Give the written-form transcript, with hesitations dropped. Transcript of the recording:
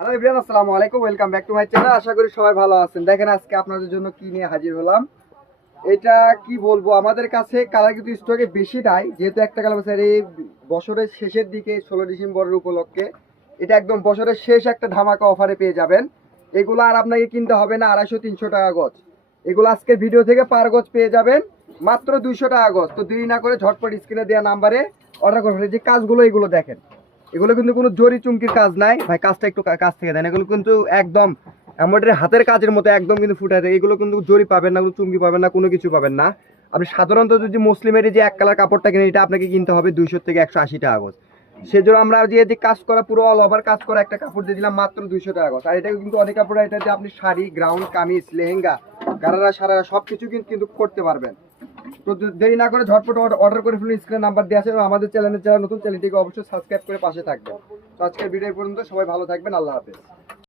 Hello everyone, আসসালামু আলাইকুম। Welcome back to my channel. আশা করি সবাই ভালো আছেন। দেখেন আজকে আপনাদের জন্য কি নিয়ে হাজির হলাম। এটা কি বলবো, আমাদের কাছে কালার কিন্তু স্টকে বেশি নাই, যেহেতু একটা কালার আছে এই বছরের শেষের দিকে 16 ডিসেম্বরের উপলক্ষে এটা একদম বছরের শেষ একটা ধামাকা অফারে পেয়ে যাবেন। এগুলো আর আপনাকে কিনতে হবে না 250-300 টাকা গজ। এগুলো আজকের ভিডিও থেকে পার গজ পেয়ে যাবেন মাত্র 200 টাকা গজ। তো দেরি না করে ঝটপট স্ক্রিনে দেওয়া নাম্বারে অর্ডার করবেন। যে কাজগুলো এগুলো দেখেন, এগুলো কিন্তু কোনো জরি চুমকির কাজ নাই ভাই, কাজটা একটু কাছ থেকে দেন। এগুলো কিন্তু একদম আমাদের হাতের কাজের মতো একদম কিন্তু ফুটে থাকে। এগুলো কিন্তু জরি পাবেন না, কোনো চুমকি পাবেন না, কোনো কিছু পাবেন না। আপনি সাধারণত যদি মুসলিমের যে এক কালার কাপড়টা কিনেন, এটা আপনাকে কিনতে হবে 200 থেকে 180 টাকা গজ। সেজন্য আমরা যে কাজ করা পুরো অল ওভার কাজ করা একটা কাপড় দিয়ে দিলাম মাত্র 200 টাকা গজ। আর এটা কিন্তু অনেক কাপড়, এটা দিয়ে আপনি শাড়ি, গ্রাউন্ড, কামিজ, লেহেঙ্গা, গারারা, সারারা সব কিছু কিন্তু করতে পারবেন। তো দেরি না করে ঝটপট অর্ডার করে ফেলুন। স্ক্রিনে নাম্বার দেওয়া আছে এবং আমাদের চ্যানেলে যারা নতুন, চ্যানেলটিকে অবশ্যই সাবস্ক্রাইব করে পাশে থাকবেন। তো আজকের ভিডিও পর্যন্ত সবাই ভালো থাকবেন। আল্লাহ হাফেজ।